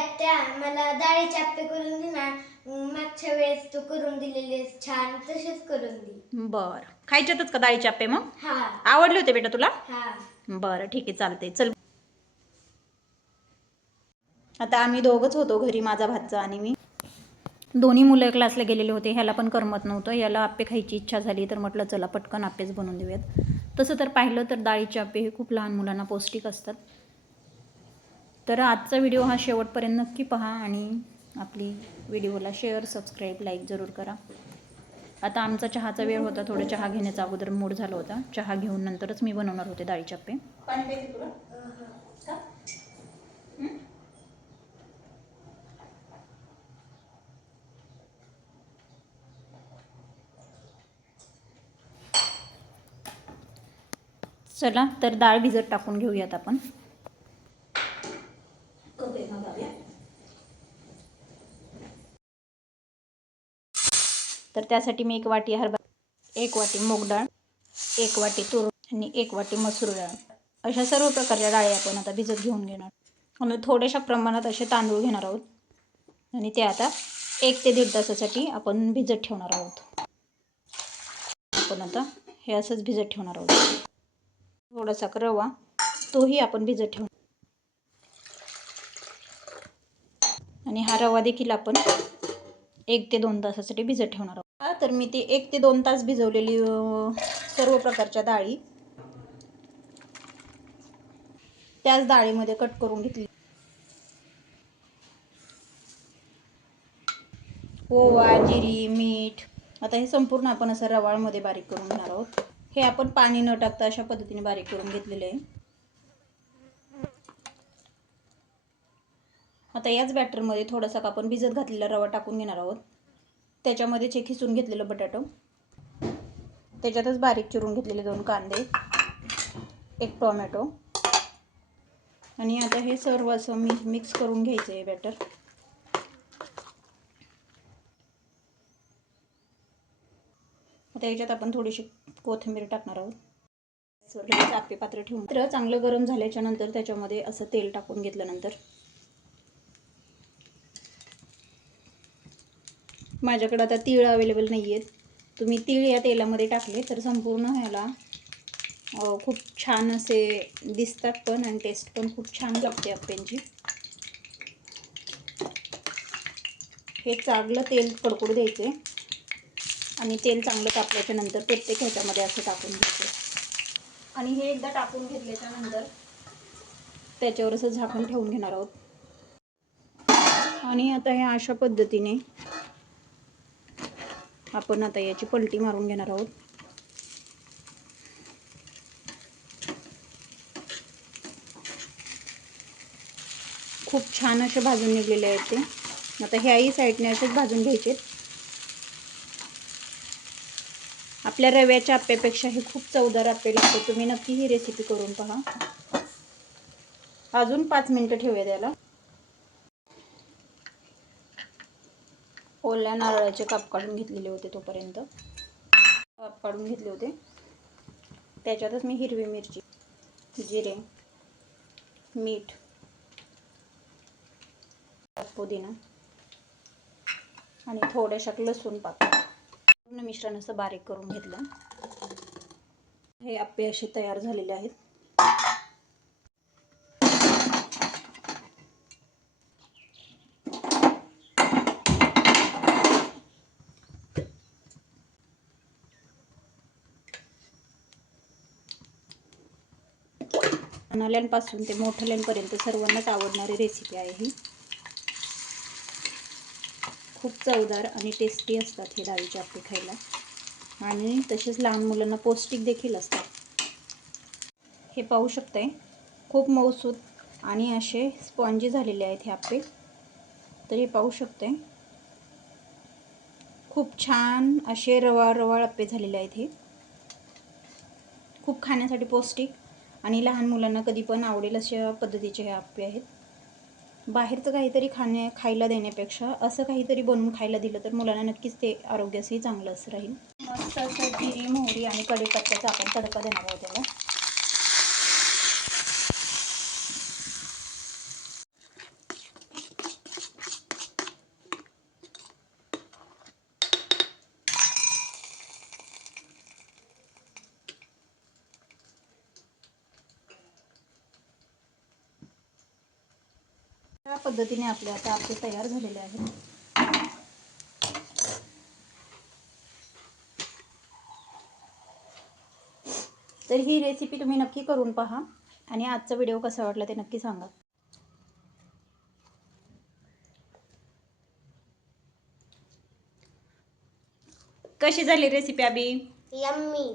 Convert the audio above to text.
आत्या मला डाळीचे आप्पे करून दे ना. मागच्या वेळेस तू करून दिलेलेस छान, तसेच करून दे. बरं, खायच्यातच का डाळीचे आप्पे मग? हा. आवडले होते बेटा तुला? हा. बरं ठीक आहे, चालते. चल आता आम्ही दोघंच होतो घरी, माझा भाचा आणि मी. दोन्ही मुलं क्लासला गेलेले होते. ह्याला पण करमत नव्हतं, याला आप्पे खायची इच्छा झाली तर म्हटलं चला पटकन आप्पेच बनवून देऊयात. तसं तर पाहिलं तर डाळीचे आप्पे हे खूप लहान मुलांना पौष्टिक असतात. तर आजचा व्हिडिओ हा शेवटपर्यंत नक्की पहा आणि आपली व्हिडिओला शेअर, सबस्क्राईब, लाईक जरूर करा. आता आमचा चहाचा वेळ होता, थोडं चहा घेण्याचा अगोदर मूड झाला होता. चहा घेऊन नंतरच मी बनवणार होते डाळीचे आप्पे. पाणी प्यायचं तुला? चला तर डाळ भिजत टाकून घेऊयात आपण. तर त्यासाठी मी 1 वाटी हरभरा, 1 वाटी मूग डाळ, 1 वाटी तूर आणि 1 वाटी मसूर डाळ, अशा सर्व प्रकारच्या डाळी आपण आता भिजत घेऊन घेणार. आणि थोड्याशा प्रमाणात असे तांदूळ घेणार आहोत आणि ते आता 1 ते 1.5 तासासाठी आपण भिजत ठेवणार आहोत. आपण आता हे असंच भिजत ठेवणार आहोत. थोडासा रवा, तोही आपण भिजत ठेवणार आणि हा रवा देखील आपण 1 ते 2 तासासाठी भिजत ठेवणार आहोत. तर मी ते 1 ते 2 तास भिजवलेली सर्व प्रकारच्या डाळी त्याच डाळीमध्ये कट करून घेतली. ओवा, जिरी, मीठ. आता हे संपूर्ण आपण असं रवाळमध्ये बारीक करून घेणार आहोत. हे आपण पाणी न टाकता अशा पद्धतीने बारीक करून घेतलेले आहे. आता याच बॅटरमध्ये थोडासा आपण भिजत घातलेला रवा टाकून घेणार आहोत. त्याच्यामध्ये खिसून घेतलेलं बटाटो, त्याच्यातच बारीक चिरून घेतलेले 2 कांदे, 1 टोमॅटो आणि आता हे सर्व असं मिक्स करून घ्यायचं आहे बॅटर. आता याच्यात आपण थोडीशी कोथिंबीर टाकणार आहोत. आप्पे पात्र ठेवून तर चांगलं गरम झाल्याच्या नंतर त्याच्यामध्ये असं तेल टाकून घेतल्यानंतर, माझ्याकडे आता तीळ अवेलेबल नाही आहेत. तुम्ही तीळ या तेलामध्ये टाकले तर संपूर्ण ह्याला खूप छान असे दिसतात पण आणि टेस्ट पण खूप छान लागते आप्प्यांची. हे चांगलं तेल कडकडू द्यायचे आणि तेल चांगलं तापल्याच्या नंतर प्रत्येक ह्याच्यामध्ये असं टाकून घ्यायचं आणि हे एकदा टाकून घेतल्याच्या नंतर त्याच्यावर असं झाकण ठेवून घेणार आहोत. आणि आता हे अशा पद्धतीने आपण आता याची पलटी मारून घेणार आहोत. खूप छान असे भाजून निघलेले आहेत ते. आता ह्याही साईडने असेच भाजून घ्यायचे. आपल्या रव्याच्या आप्प्यापेक्षा हे खूप चवदार आप्पे लागते. तुम्ही नक्की ही रेसिपी करून पहा. अजून 5 मिनिटं ठेवूया त्याला. ओल्या नारळाचे काप काढून घेतलेले होते, तोपर्यंत काप काढून घेतले होते. त्याच्यातच मी हिरवी मिरची, जिरे, मीठ, पुदिना आणि थोड्याशा लसूण पाकळ्या पूर्ण मिश्रण असं बारीक करून घेतलं. हे आप्पे असे तयार झालेले आहेत. लहानल्यांपासून ते मोठ्याल्यांपर्यंत सर्वांनाच आवडणारी रेसिपी आहे ही. खूप चवदार आणि टेस्टी असतात हे डाळीचे आप्पे खायला आणि तसेच लहान मुलांना पौष्टिक देखील असतात. हे पाहू शकताय, खूप मऊसूत आणि असे स्पॉन्जी झालेले आहेत हे आप्पे. तर हे पाहू शकताय, खूप छान असे रवाळ आप्पे झालेले आहेत. हे खूप खाण्यासाठी पौष्टिक आणि लहान मुलांना कधी पण आवडेल अशा पद्धतीचे हे आप्पे आहेत. बाहेरचं काहीतरी खायला देण्यापेक्षा असं काहीतरी बनवून खायला दिलं तर मुलांना नक्कीच ते आरोग्यासही चांगलं असं राहील. मस्त असं जिरे, मोहरी आणि कढीपत्त्याचा आपण तडका देणार आहोत त्याला. पद्धतीने आपले आता आप्पे तयार झालेले आहेत. तर ही रेसिपी तुम्ही नक्की करून पहा आणि आजचा व्हिडिओ कसा वाटला ते नक्की सांगा. कशी झाली रेसिपी अबी? यम्मी.